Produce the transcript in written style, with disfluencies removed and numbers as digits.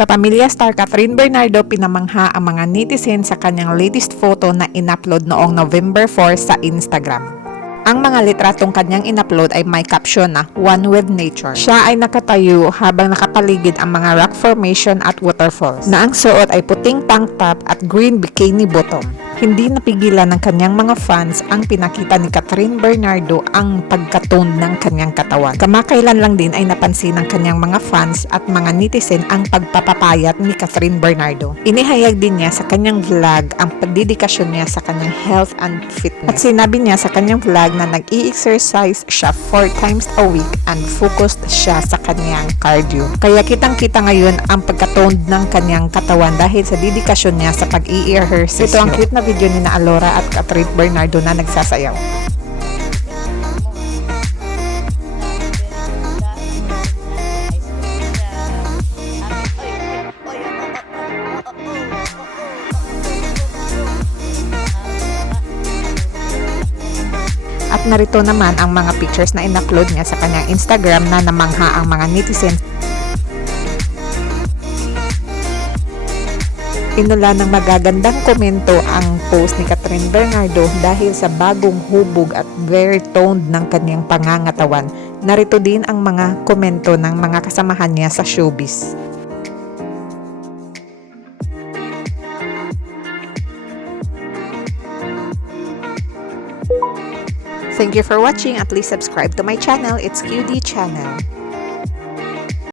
Kapamilya star Catherine Bernardo pinamangha ang mga netizen sa kanyang latest photo na inupload noong November 4 sa Instagram. Ang mga litratong kanyang inupload ay may caption na One with Nature. Siya ay nakatayo habang nakapaligid ang mga rock formation at waterfalls, na ang suot ay puting tank top at green bikini bottom. Hindi napigilan ng kanyang mga fans ang pinakita ni Catherine Bernardo ang pagka-toned ng kanyang katawan. Kamakailan lang din ay napansin ng kanyang mga fans at mga netizen ang pagpapapayat ni Catherine Bernardo. Inihayag din niya sa kanyang vlog ang pagdedikasyon niya sa kanyang health and fitness. At sinabi niya sa kanyang vlog na nag-i-exercise siya 4 times a week and focused siya sa kanyang cardio. Kaya kitang-kita ngayon ang pagka-toned ng kanyang katawan dahil sa dedikasyon niya sa pag-i-ehersisyo. Ito ang cute na video ni na Alora at Catherine Bernardo na nagsasayaw. At narito naman ang mga pictures na in-upload niya sa kanyang Instagram na namangha ang mga netizens. Inula ng magagandang komento ang post ni Catherine Bernardo dahil sa bagong hubog at very toned ng kanyang pangangatawan. Narito din ang mga komento ng mga kasamahan niya sa showbiz. Thank you for watching. At least subscribe to my channel. It's QD Channel.